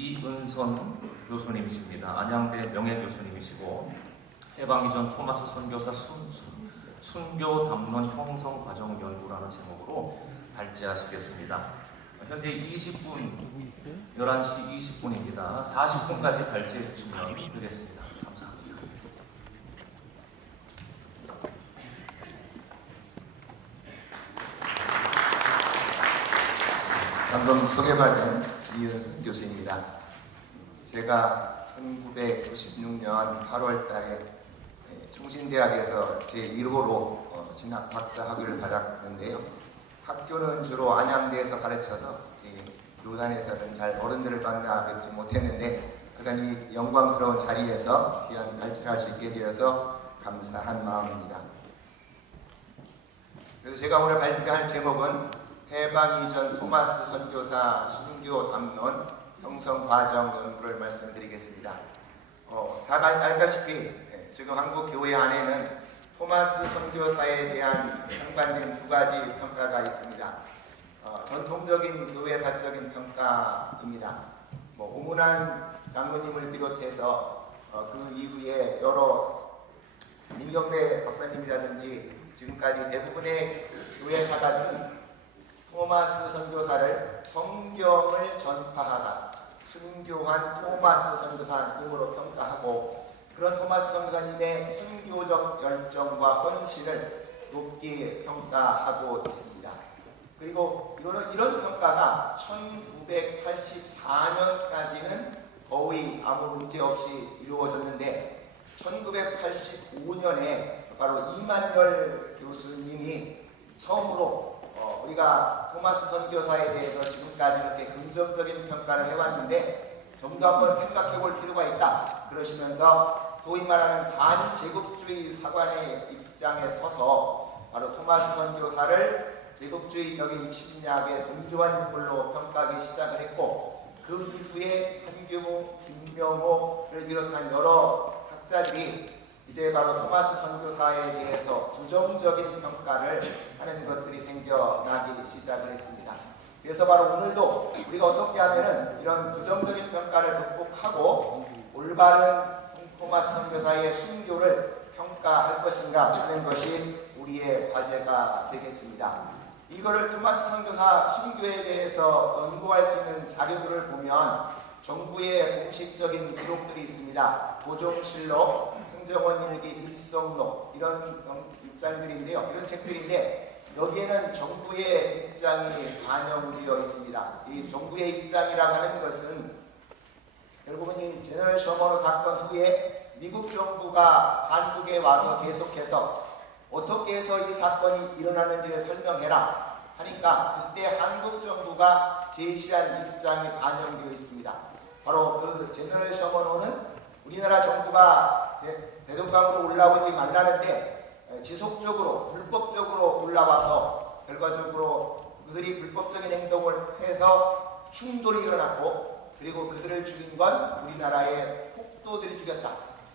이은선 교수님이십니다. 안양대 명예교수님이시고 해방 이전 토마스 선교사 순교 담론 형성 과정 연구라는 제목으로 발제하시겠습니다. 현재 20분, 11시 20분입니다. 40분까지 발제해 주시면 되겠습니다. 감사합니다. 방금 소개받은 이은선 교수입니다. 제가 1996년 8월 달에 충신대학에서 제1호로 진학 박사 학위를 받았는데요. 학교는 주로 안양대에서 가르쳐서 교단에서는 잘 어른들을 만나 뵙지 못했는데 하여간 이 영광스러운 자리에서 귀한 발제를 할 수 있게 되어서 감사한 마음입니다. 그래서 제가 오늘 발표할 제목은 해방 이전 토마스 선교사 순교 담론 형성 과정 연구를 말씀드리겠습니다. 잘 알다시피 지금 한국 교회 안에는 토마스 선교사에 대한 상반되는 두 가지 평가가 있습니다. 전통적인 교회사적인 평가입니다. 오문환 장로님을 비롯해서 그 이후에 여러 민경배 박사님이라든지 지금까지 대부분의 교회사가들은 토마스 선교사를 성경을 전파하다, 순교한 토마스 선교사님으로 평가하고 그런 토마스 선교사님의 순교적 열정과 헌신을 높게 평가하고 있습니다. 그리고 이런 평가가 1984년까지는 거의 아무 문제 없이 이루어졌는데 1985년에 바로 이만열 교수님이 처음으로 우리가 토마스 선교사에 대해서 지금까지 이렇게 긍정적인 평가를 해왔는데 좀 더 한번 생각해 볼 필요가 있다 그러시면서 소위 말하는 반제국주의 사관의 입장에 서서 바로 토마스 선교사를 제국주의적인 침략의 동조한 인물로 평가하기 시작을 했고 그 이후에 한규모, 김명호를 비롯한 여러 학자들이 이제 바로 토마스 선교사에 대해서 부정적인 평가를 하는 것들이 생겨나기 시작을 했습니다. 그래서 바로 오늘도 우리가 어떻게 하면은 이런 부정적인 평가를 극복하고 올바른 토마스 선교사의 순교를 평가할 것인가 하는 것이 우리의 과제가 되겠습니다. 이거를 토마스 선교사 순교에 대해서 연구할 수 있는 자료들을 보면 정부의 공식적인 기록들이 있습니다. 고종실록, 승정원 일기, 일성록 이런 입장들인데요. 이런 책들인데 여기에는 정부의 입장이 반영되어 있습니다. 이 정부의 입장이라고 하는 것은 결국은 이 제너럴 셔먼 사건 후에 미국 정부가 한국에 와서 계속해서 어떻게 해서 이 사건이 일어났는지를 설명해라 하니까 그때 한국 정부가 제시한 입장이 반영되어 있습니다. 바로 그 제너럴 셔먼호는 우리나라 정부가 대동강으로 올라오지 말라는데 지속적으로 불법적으로 올라와서 결과적으로 그들이 불법적인 행동을 해서 충돌이 일어났고 그리고 그들을 죽인 건 우리나라의 폭도들이 죽였다.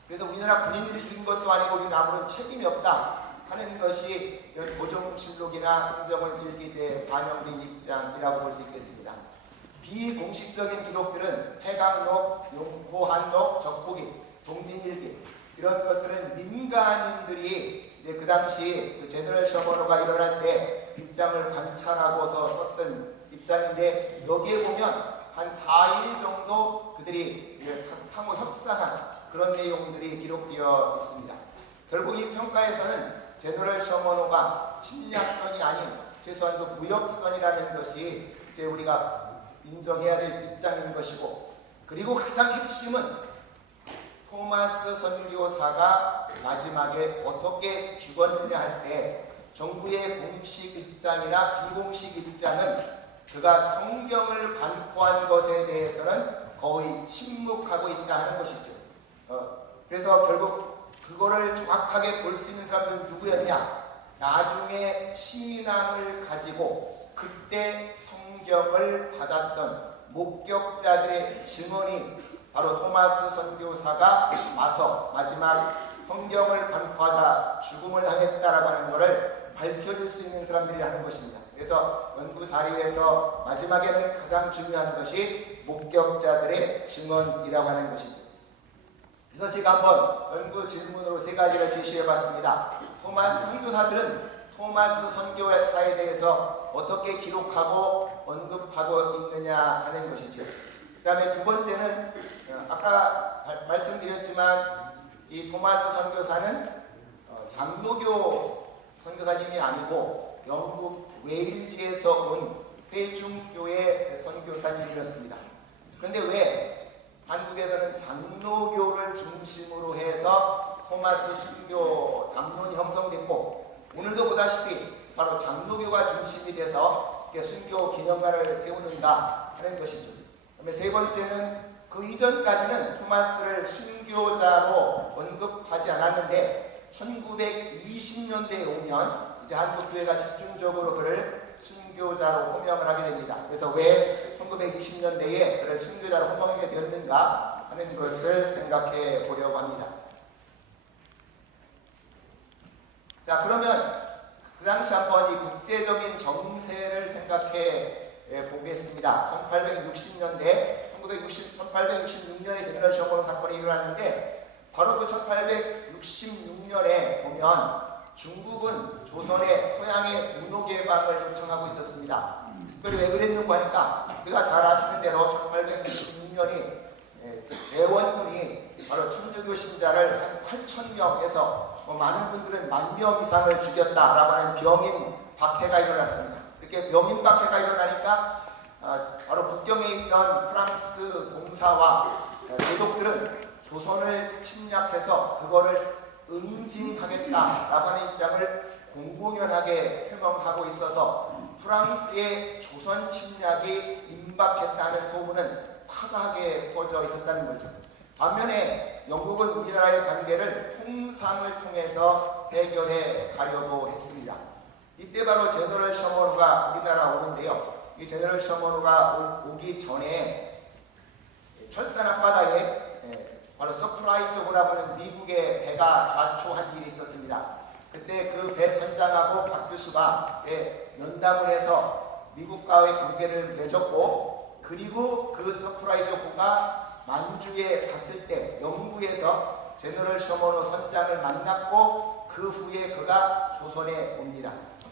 그래서 우리나라 군인들이 죽인 것도 아니고 우리는 아무런 책임이 없다 하는 것이 이런 고종실록이나 승정원 일기에 반영된 입장이라고 볼 수 있겠습니다. 비공식적인 기록들은 해강록, 용호한록, 적보기, 동진일기 이런 것들은 민간인들이 이제 그 당시 그 제너럴 셔먼호가 일어날 때 입장을 관찰하고서 썼던 입장인데 여기에 보면 한 4일 정도 그들이 상호 협상한 그런 내용들이 기록되어 있습니다. 결국 이 평가에서는 제너럴 셔먼호가 침략선이 아닌 최소한 그 무역선이라는 것이 이제 우리가 인정해야 될 입장인 것이고 그리고 가장 핵심은 토마스 선교사가 마지막에 어떻게 죽었느냐 할 때 정부의 공식 입장이나 비공식 입장은 그가 성경을 반포한 것에 대해서는 거의 침묵하고 있다 하는 것이죠. 그래서 결국 그거를 정확하게 볼 수 있는 사람들은 누구였냐? 나중에 신앙을 가지고 그때 성경을 받았던 목격자들의 증언이 바로 토마스 선교사가 와서 마지막 성경을 반포하다 죽음을 당했다라고 하는 것을 밝혀줄 수 있는 사람들이 하는 것입니다. 그래서 연구 자료에서 마지막에는 가장 중요한 것이 목격자들의 증언이라고 하는 것이죠. 그래서 제가 한번 연구 질문으로 세 가지를 제시해 봤습니다. 토마스 선교사들은 토마스 선교사에 대해서 어떻게 기록하고 언급하고 있느냐 하는 것이죠. 그 다음에 두 번째는 아까 말씀드렸지만 이 토마스 선교사는 장로교 선교사님이 아니고 영국 웨일즈에서 온 회중교회 선교사님이었습니다. 그런데 왜 한국에서는 장로교를 중심으로 해서 토마스 신교 담론이 형성됐고 오늘도 보다시피 바로 장로교가 중심이 돼서 순교 기념관을 세우는가 하는 것이죠. 그다음에 세 번째는 그 이전까지는 토마스를 순교자로 언급하지 않았는데 1920년대에 오면 이제 한국교회가 집중적으로 그를 순교자로 호명을 하게 됩니다. 그래서 왜 1920년대에 그를 순교자로 호명하게 되었는가 하는 것을 생각해 보려고 합니다. 자, 그러면 그 당시 한번 이 국제적인 정세를 생각해 보겠습니다. 1860년대, 1866년에 제너럴 셔먼 사건이 일어났는데 바로 그 1866년에 보면 중국은 조선의 서양의 문호 개방을 요청하고 있었습니다. 특별히 왜 그랬는고 하니까 우리가 잘 아시는 대로 1866년이 대원군이 바로 천주교 신자를 한 8,000명에서 많은 분들은 10,000명 이상을 죽였다라고 하는 병인 박해가 일어났습니다. 이렇게 병인 박해가 일어나니까 바로 북경에 있던 프랑스 공사와 제독들은 조선을 침략해서 그거를 응징하겠다라고 하는 입장을 공공연하게 표명하고 있어서 프랑스의 조선 침략이 임박했다는 소문은 화다하게 퍼져 있었다는 거죠. 반면에 영국은 우리나라의 관계를 통상을 통해서 해결해 가려고 했습니다. 이때 바로 제너럴 셔먼호가 우리나라 오는데요. 이 제너럴 셔먼호가 오기 전에 철산 앞바다에 바로 서프라이즈호라고 하는 미국의 배가 좌초한 일이 있었습니다. 그때 그 배 선장하고 박 교수가 면담을 해서 미국과의 관계를 맺었고 그리고 그 서프라이즈호가 만주에 갔을 때 영국에서 제너럴 셔먼호 선장을 만났고 그 후에 그가 조선에 옵니다.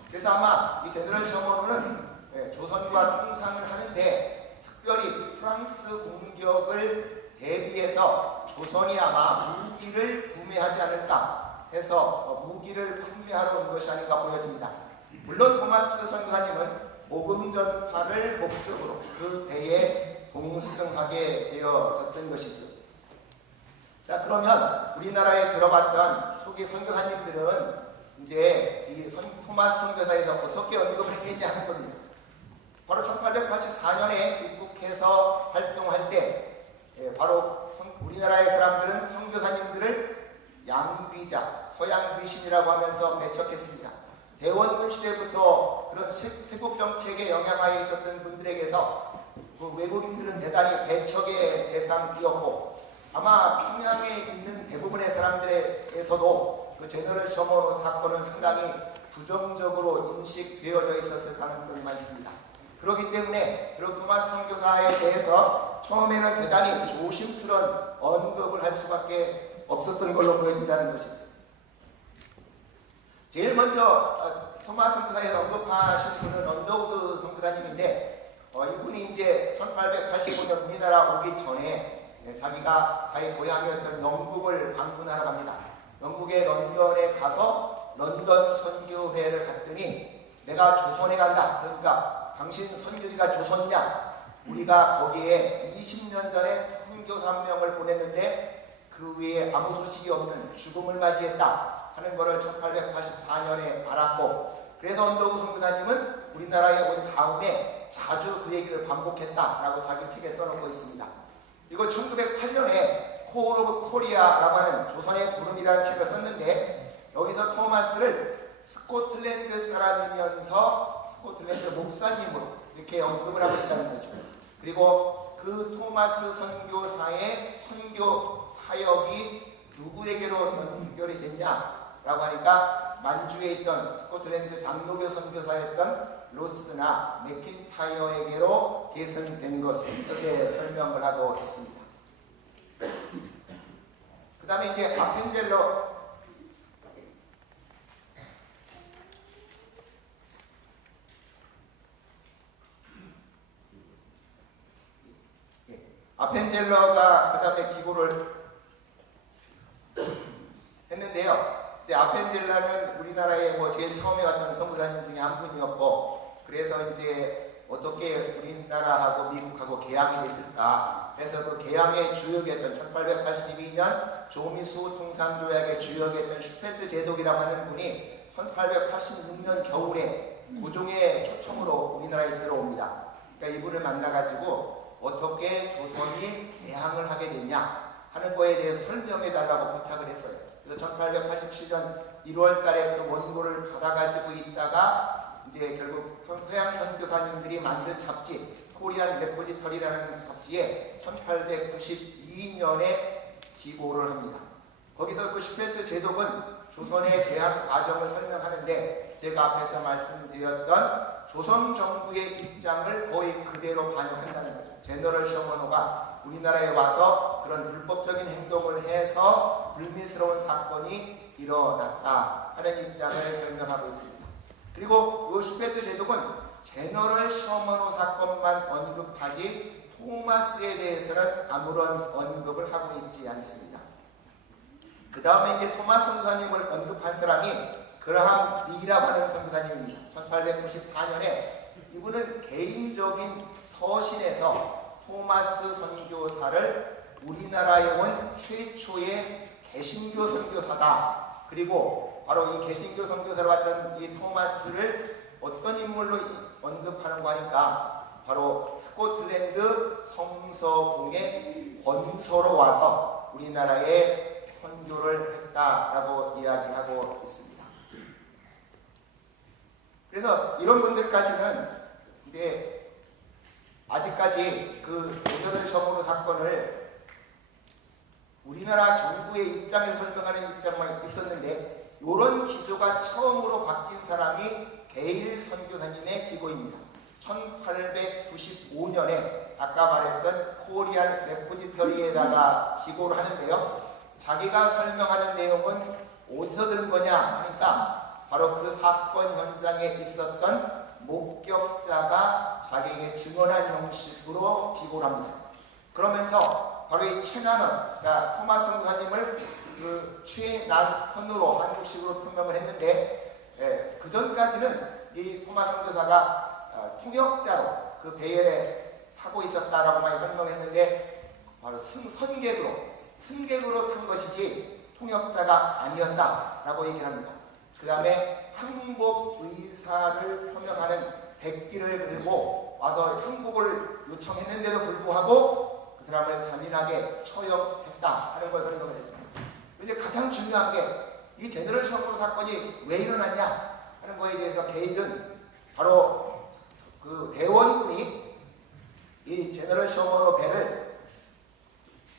그래서 아마 이 제너럴 셔먼호는 조선과 통상을 하는데 특별히 프랑스 공격을 대비해서 조선이 아마 무기를 구매하지 않을까 해서 무기를 판매하러 온 것이 아닌가 보여집니다. 물론 토마스 선교사님은 복음 전파를 목적으로 그 배에 동승하게 되어졌던 것이죠. 자, 그러면 우리나라에 들어봤던 초기 선교사님들은 이제 이 토마스 선교사에서 어떻게 언급을 했겠냐 하는 겁니다. 바로 1884년에 입국해서 활동할 때 바로 우리나라의 사람들은 선교사님들을 양귀자, 서양 귀신이라고 하면서 배척했습니다. 대원군 시대부터 그런 세국 정책에 영향하에 있었던 분들에게서 그 외국인들은 대단히 배척의 대상이었고 아마 평양에 있는 대부분의 사람들에게서도 그 제너럴 셔먼호 사건은 상당히 부정적으로 인식되어져 있었을 가능성이 많습니다. 그렇기 때문에 그런 토마스 선교사에 대해서 처음에는 대단히 조심스러운 언급을 할 수밖에 없었던 걸로 보여진다는 것입니다. 제일 먼저 토마스 선교사에서 언급하신 분은 언더우드 선교사님인데 이분이 이제 1885년 우리나라 오기 전에 자기가 자기 고향이었던 영국을 방문하러 갑니다. 영국의 런던에 가서 런던 선교회를 갔더니 내가 조선에 간다. 그러니까 당신 선교지가 조선이냐? 우리가 거기에 20년 전에 선교사 한 명을 보냈는데 그 위에 아무 소식이 없는 죽음을 맞이했다 하는 것을 1884년에 알았고 그래서 언더우드 선교사님은 우리나라에 온 다음에 자주 그 얘기를 반복했다라고 자기 책에 써놓고 있습니다. 이거 1908년에 콜 오브 코리아라고 하는 조선의 부름이라는 책을 썼는데 여기서 토마스를 스코틀랜드 사람이면서 스코틀랜드 목사님으로 이렇게 언급을 하고 있다는 거죠. 그리고 그 토마스 선교사의 선교 사역이 누구에게로 연결이 됐냐라고 하니까 만주에 있던 스코틀랜드 장로교 선교사였던 로스나 맥킨타이어에게로 계승된 것을 이렇게 설명을 하고 있습니다. 그 다음에 이제 아펜젤러 아펜젤러가 그 다음에 기고를 했는데요. 이제 아펜젤러는 우리나라에 뭐 제일 처음에 왔던 선교사님 중에 한 분이었고, 그래서 이제 어떻게 우리나라하고 미국하고 개항이 됐을까? 그래서 그 개항의 주역이었던 1882년 조미수 통상조약의 주역이었던 슈펠트 제독이라고 하는 분이 1886년 겨울에 고종의 초청으로 우리나라에 들어옵니다. 그러니까 이분을 만나가지고 어떻게 조선이 개항을 하게 되냐 하는 거에 대해서 설명해 달라고 부탁을 했어요. 그래서 1887년 1월 달에 그 원고를 받아가지고 있다가 이제 결국 서양 선교사님들이 만든 잡지 코리안 레포지터리라는 잡지에 1892년에 기고를 합니다. 거기서 그 슈펠트 제독은 조선의 개항 과정을 설명하는데 제가 앞에서 말씀드렸던 조선 정부의 입장을 거의 그대로 반영한다는 거죠. 제너럴 셔먼호가 우리나라에 와서 그런 불법적인 행동을 해서 불미스러운 사건이 일어났다 하는 입장을 설명하고 있습니다. 그리고 그 슈펠트 제독은 제너럴 셔먼호 사건만 언급하지 토마스에 대해서는 아무런 언급을 하고 있지 않습니다. 그 다음에 이제 토마스 선교사님을 언급한 사람이 그라함 리라고 하는 선교사님입니다. 1894년에 이분은 개인적인 서신에서 토마스 선교사를 우리나라에 온 최초의 개신교 선교사다. 그리고 바로 이 개신교 선교사로 왔던 이 토마스를 어떤 인물로 언급하는 거 하니까 바로 스코틀랜드 성서공의 권소로 와서 우리나라에 선교를 했다라고 이야기하고 있습니다. 그래서 이런 분들까지는 이제 아직까지 그 제너럴 셔먼호 사건을 우리나라 정부의 입장에서 설명하는 입장만 있었는데 이런 기조가 처음으로 바뀐 사람이 게일 선교사님의 기고입니다. 1895년에 아까 말했던 코리안 레포지터리에다가 기고를 하는데요. 자기가 설명하는 내용은 어디서 들은 거냐 하니까 바로 그 사건 현장에 있었던 목격자가 자기에게 증언한 형식으로 기고를 합니다. 그러면서 바로 이 최난헌, 그러니까 토마스 선교사님을 그 최난헌으로 한국식으로 표명을 했는데 그 전까지는 이 토마스 선교사가 통역자로 그 배에 타고 있었다라고만 설명했는데 바로 승객으로 탄 것이지 통역자가 아니었다라고 얘기를 합니다. 그 다음에 항복 의사를 표명하는 백기를 들고 와서 항복을 요청했는데도 불구하고 그 사람을 잔인하게 처형했다 하는 걸 설명을 했습니다. 이제 가장 중요한 게 이 제너럴 셔먼호 사건이 왜 일어났냐 하는 거에 대해서 게일은 바로 그 대원군이 이 제너럴 셔먼호 배를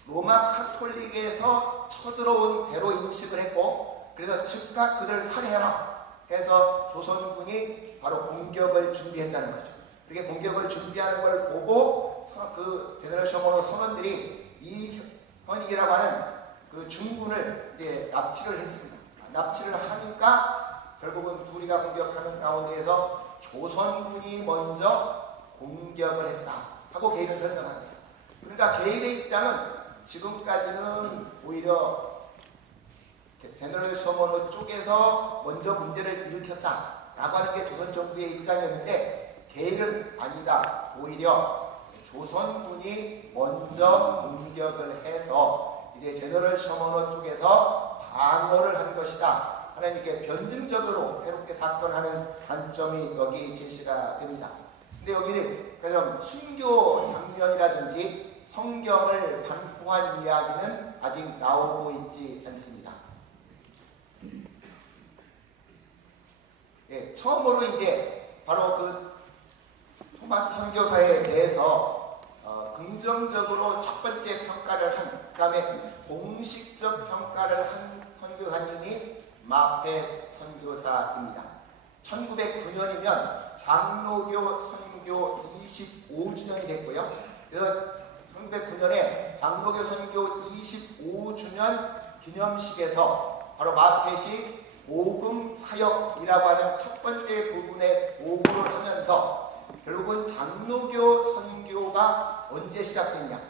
로마 카톨릭에서 쳐들어온 배로 인식을 했고 그래서 즉각 그들을 살해해라 해서 조선군이 바로 공격을 준비했다는 거죠. 이렇게 공격을 준비하는 걸 보고 그 제너럴 셔먼호 선원들이 이현익이라고 하는 그 중군을 이제 납치를 했습니다. 납치를 하니까 결국은 둘이가 공격하는 가운데에서 조선군이 먼저 공격을 했다 하고 게일은 설명합니다. 그러니까 게일의 입장은 지금까지는 오히려 제너럴 셔먼호 쪽에서 먼저 문제를 일으켰다라고 하는 게 조선 정부의 입장이었는데 게일은 아니다. 오히려 조선군이 먼저 공격을 해서 이제 제너럴 셔먼호 쪽에서 방어를 한 것이다 하는 이렇게 변증적으로 새롭게 사건하는 관점이 여기 제시가 됩니다. 근데 여기는 그래서 순교 장면이라든지 성경을 반포한 이야기는 아직 나오고 있지 않습니다. 예, 처음으로 이제 바로 그 토마스 선교사에 대해서 긍정적으로 첫 번째 평가를 한, 그 다음에 공식적 평가를 한 선교사님이 마페 선교사입니다. 1909년이면 장로교 선교 25주년이 됐고요. 그래서 1909년에 장로교 선교 25주년 기념식에서 바로 마켓이 복음 사역이라고 하는 첫 번째 부분의 보고를 하면서 결국은 장로교 선교가 언제 시작됐냐?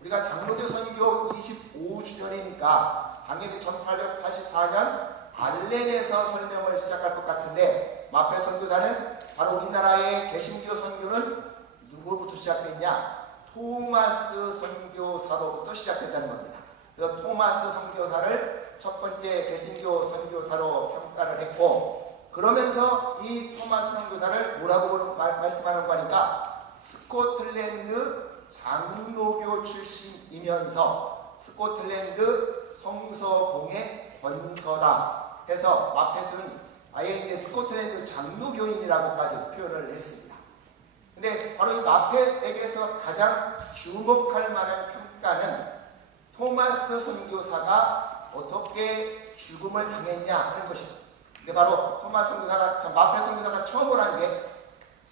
우리가 장로교 선교 25주년이니까 당연히 1884년 알렌에서 설명을 시작할 것 같은데 마페 선교사는 바로 우리나라의 개신교 선교는 누구부터 시작됐냐? 토마스 선교사로부터 시작됐다는 겁니다. 그래서 토마스 선교사를 첫 번째 개신교 선교사로 평가를 했고, 그러면서 이 토마스 선교사를 뭐라고 말씀하는 거니까 스코틀랜드 장로교 출신이면서 스코틀랜드 성서공회 권서다 해서 마펫은 아예 이제 스코틀랜드 장로교인이라고까지 표현을 했습니다. 근데 바로 이 마펫에게서 가장 주목할 만한 평가는 토마스 선교사가 어떻게 죽음을 당했냐 하는 것입니다. 근데 바로 토마스 선교사가, 마펫 선교사가 처음으로 한 게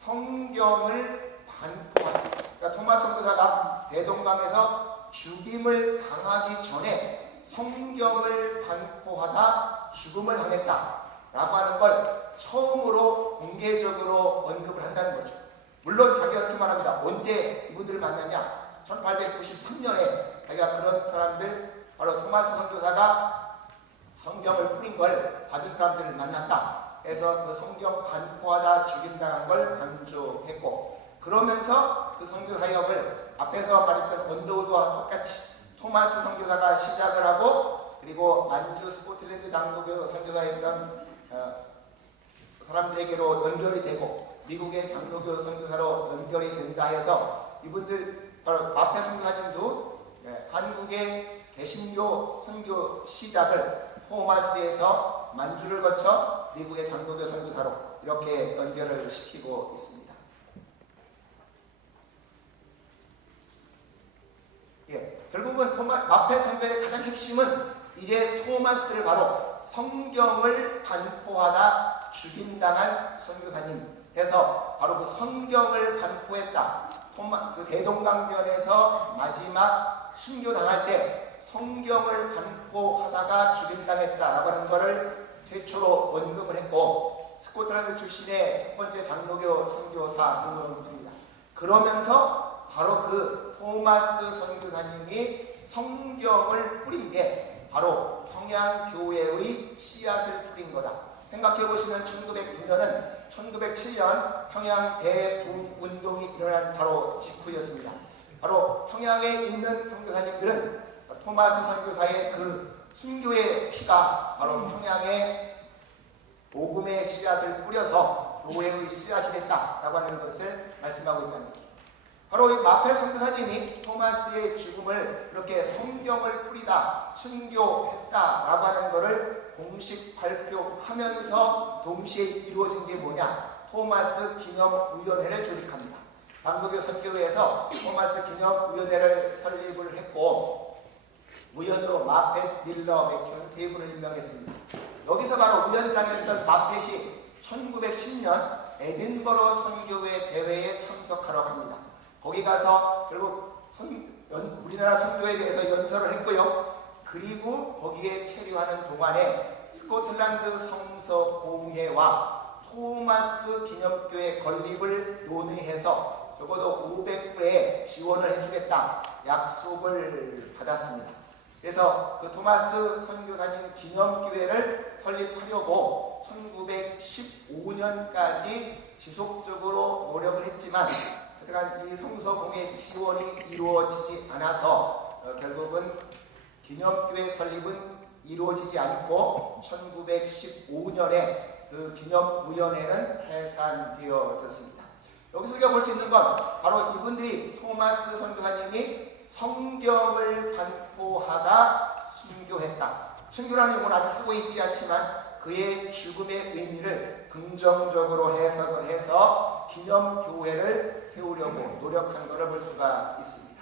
성경을 반포한, 그러니까 토마스 선교사가 대동강에서 죽임을 당하기 전에 성경을 반포하다 죽음을 당했다라고 하는 걸 처음으로 공개적으로 언급을 한다는 거죠. 물론 자기가 그렇게 말합니다. 언제 이분들을 만났냐? 1893년에 자기가 그런 사람들, 바로 토마스 선교사가 성경을 뿌린 걸 받은 사람들을 만났다. 그래서 그 성경 반포하다 죽임당한 걸 강조했고, 그러면서 그 선교 사역을 앞에서 말했던 언더우드와 똑같이 토마스 선교사가 시작을 하고, 그리고 만주 스코틀랜드 장로교 선교사였던 사람들에게로 연결이 되고 미국의 장로교 선교사로 연결이 된다 해서 이분들 바로 마페 선교사님도 한국의 개신교 선교 시작을 토마스에서 만주를 거쳐 미국의 장로교 선교사로 이렇게 연결을 시키고 있습니다. 결국은 마페 선교의 가장 핵심은 이제 토마스를 바로 성경을 반포하다 죽임당한 선교사님 해서 바로 그 성경을 반포했다. 그 대동강변에서 마지막 순교당할 때 성경을 반포하다가 죽임당했다라고 하는 것을 최초로 언급을 했고, 스코틀랜드 출신의 첫 번째 장로교 선교사 등으로입니다. 그러면서 바로 그 토마스 선교사님이 성경을 뿌린 게 바로 평양교회의 씨앗을 뿌린 거다. 생각해보시면 1909년은 1907년 평양 대북운동이 일어난 바로 직후였습니다. 바로 평양에 있는 선교사님들은 토마스 선교사의 그 순교의 피가 바로 평양에 복음의 씨앗을 뿌려서 교회의 씨앗이 됐다라고 하는 것을 말씀하고 있다는 것입니다. 바로 이 마페 선교사님이 토마스의 죽음을 그렇게 성경을 뿌리다 순교했다라고 하는 것을 공식 발표하면서 동시에 이루어진 게 뭐냐? 토마스 기념위원회를 조직합니다. 장로교 선교회에서 토마스 기념위원회를 설립을 했고, 위원으로 마펫, 밀러, 맥현 세 분을 임명했습니다. 여기서 바로 위원장이었던 마펫이 1910년 에딘버러 선교회 대회에 참석하러 갑니다. 거기 가서 결국 우리나라 선교에 대해서 연설을 했고요. 그리고 거기에 체류하는 동안에 스코틀랜드 성서공회와 토마스 기념교회 건립을 논의해서 적어도 500불의 지원을 해주겠다 약속을 받았습니다. 그래서 그 토마스 선교사님 기념교회를 설립하려고 1915년까지 지속적으로 노력을 했지만 하여간 이 성서공회 지원이 이루어지지 않아서 결국은 기념교회 설립은 이루어지지 않고 1915년에 그 기념위원회는 해산되어졌습니다. 여기서 우리가 볼 수 있는 건 바로 이분들이 토마스 선교사님이 성경을 반포하다 순교했다. 순교라는 용어는 아직 쓰고 있지 않지만 그의 죽음의 의미를 긍정적으로 해석을 해서 기념교회를 세우려고 노력한 것을 볼 수가 있습니다.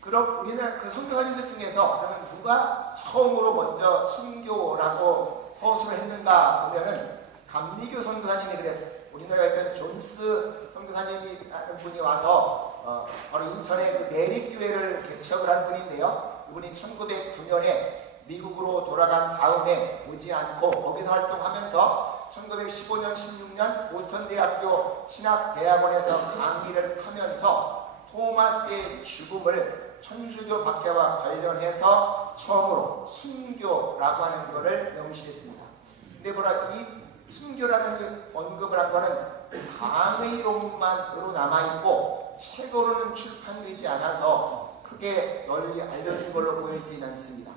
그럼 우리는 그 선교사님들 중에서 그러면 누가 처음으로 먼저 순교라고 서술을 했는가 보면은 감리교 선교사님이 그랬어요. 우리나라에 있던 존스 선교사님이 하는 분이 와서 바로 인천의 그 내립교회를 개척을 한 분인데요. 이분이 1909년에 미국으로 돌아간 다음에 오지 않고 거기서 활동하면서 1915년, 16년 보스턴대학교 신학대학원에서 강의를 하면서 토마스의 죽음을 천주교 박해와 관련해서 처음으로 순교라고 하는 것을 명시했습니다. 근데 뭐라 이 순교라는 언급을 한 거는 강의론만으로 남아있고 책으로는 출판되지 않아서 크게 널리 알려진 걸로 보이지는 않습니다.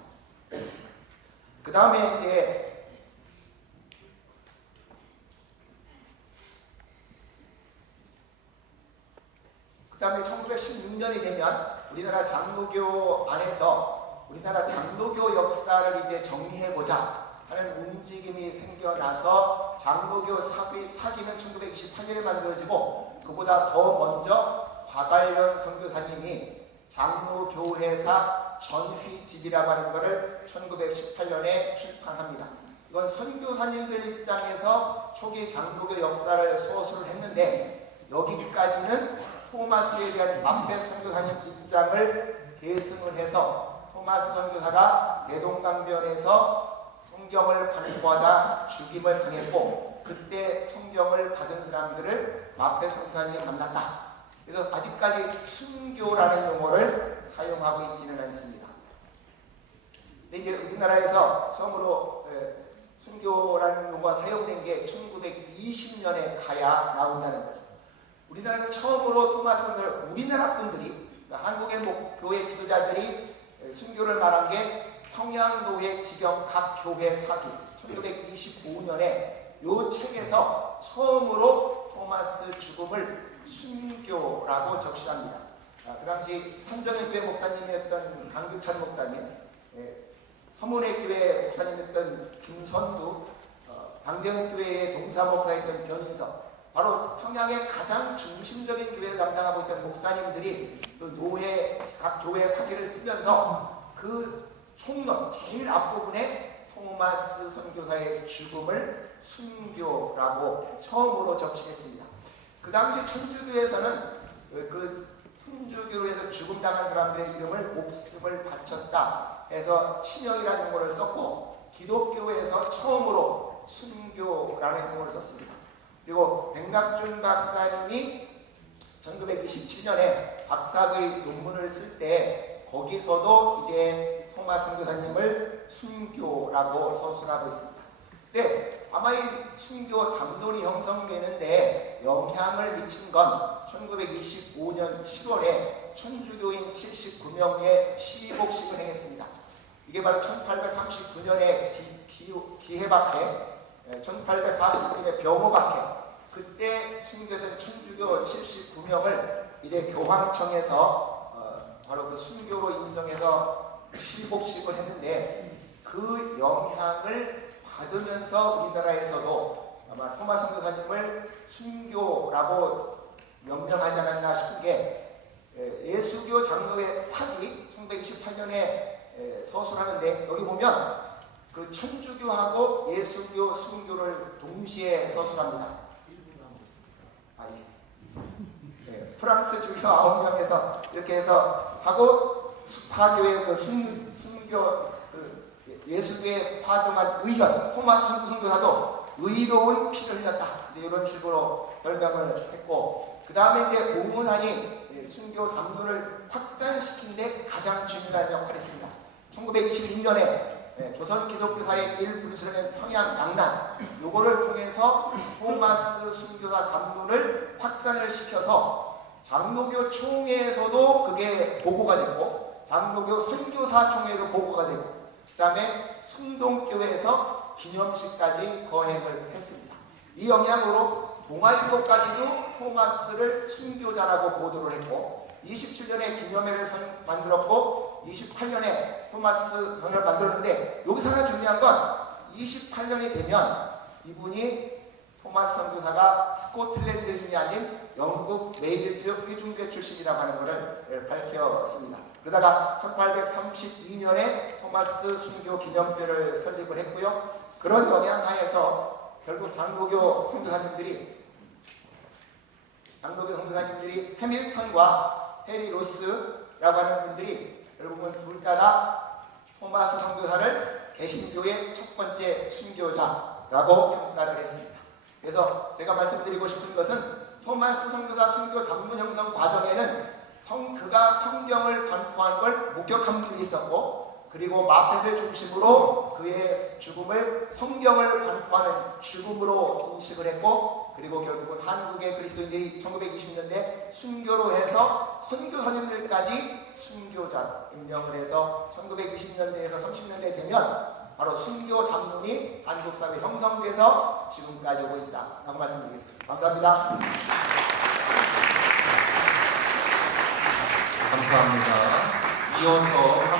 그 다음에 이제 그 다음에 1916년이 되면 우리나라 장로교 안에서 우리나라 장로교 역사를 이제 정리해보자 하는 움직임이 생겨나서 장로교 사기는 1928년에 만들어지고 그보다 더 먼저 과관련 선교사님이 장로교회사 전휘집이라고 하는 것을 1918년에 출판합니다. 이건 선교사님들 입장에서 초기 장로교 역사를 서술을 했는데 여기까지는 토마스에 대한 마페 선교사님 입장을 계승을 해서 토마스 선교사가 대동강변에서 성경을 반포하다 죽임을 당했고 그때 성경을 받은 사람들을 마페 선교사님이 만났다. 그래서 아직까지 순교라는 용어를 사용하고 있지는 않습니다. 근데 이제 우리나라에서 처음으로 순교라는 용어가 사용된 게 1920년에 가야 나온다는 거죠. 우리나라에서 처음으로 토마스 선교사를 우리나라 분들이 그러니까 한국의 교회 지도자들이 순교를 말한 게 평양교회 지경 각 교회 사기 1925년에 이 책에서 처음으로 토마스 죽음을 순교라고 적시합니다. 그 당시 산정의 교회 목사님이었던 강규찬 목사님, 서문의 교회 목사님이었던 김선두, 방대훈 교회의 동사 목사였던 변인석, 바로 평양의 가장 중심적인 교회를 담당하고 있던 목사님들이 그 각 교회 사기를 쓰면서 그 총론 제일 앞부분에 토마스 선교사의 죽음을 순교라고 처음으로 적시했습니다. 그 당시 천주교에서는 그 천주교에서 죽음당한 사람들의 이름을 목숨을 바쳤다 해서 친형이라는 용어를 썼고 기독교에서 처음으로 순교라는 용어를 썼습니다. 그리고 백낙준 박사님이 1927년에 박사의 논문을 쓸 때 거기서도 이제 토마스 선교사님을 순교라고 서술하고 있습니다. 근데 아마 이 순교 담론이 형성되는데 영향을 미친 건 1925년 7월에 천주교인 79명의 시복식을 행했습니다. 이게 바로 1839년에 기해박해, 1849년에 병호박해, 그때 순교된 천주교 79명을 이제 교황청에서 바로 그 순교로 인정해서 시복식을 했는데 그 영향을 받으면서 우리나라에서도 아마 토마스 선교사님을 순교라고 명명하지 않았나 싶은 게 예수교 장로의 사기 1928년에 서술하는데 여기 보면 그 천주교하고 예수교, 순교를 동시에 서술합니다. 프랑스 주교 9명에서 이렇게 해서 하고 수파교의 그 순교 예수교에 파종한 의견 토마스 선교사도 의로운 피를 흘렸다 이런 식으로 설명을 했고 그 다음에 이제 오문환이 순교 담론을 확산시킨 데 가장 중요한 역할을 했습니다. 1922년에 조선 기독교사의 일분수라는 평양 양난 요거를 통해서 토마스 순교사 담론을 확산을 시켜서 장로교 총회에서도 그게 보고가 됐고 장로교 선교사 총회에도 보고가 되고 그 다음에 순동교회에서 기념식까지 거행을 했습니다. 이 영향으로 동아일보까지도 토마스를 순교자라고 보도를 했고 27년에 기념회를 만들었고 28년에 토마스 전을 만들었는데 여기서 하나 중요한 건 28년이 되면 이분이 토마스 선교사가 스코틀랜드인이 아닌 영국 메일즈 회중교 출신이라고 하는 것을 밝혔습니다. 그러다가 1832년에 토마스 순교 기념교를 설립을 했고요. 그런 영향하에서 결국 장로교 선교사님들이 해밀턴과 해리 로스라고 하는 분들이 결국은 둘 다 토마스 선교사를 개신교의 첫 번째 순교자라고 평가를 했습니다. 그래서 제가 말씀드리고 싶은 것은 토마스 선교사 순교 단문 형성 과정에는 그가 성경을 반포한 걸 목격한 분이 있었고, 그리고 마펫을 중심으로 그의 죽음을 성경을 반포하는 죽음으로 인식을 했고, 그리고 결국은 한국의 그리스도인들이 1920년대 순교로 해서 선교사님들까지 순교자 임명을 해서 1920년대에서 30년대 되면 바로 순교 담론이 한국 사회 형성돼서 지금까지 오고 있다라고 말씀드리겠습니다. 감사합니다. 감사합니다. 이어서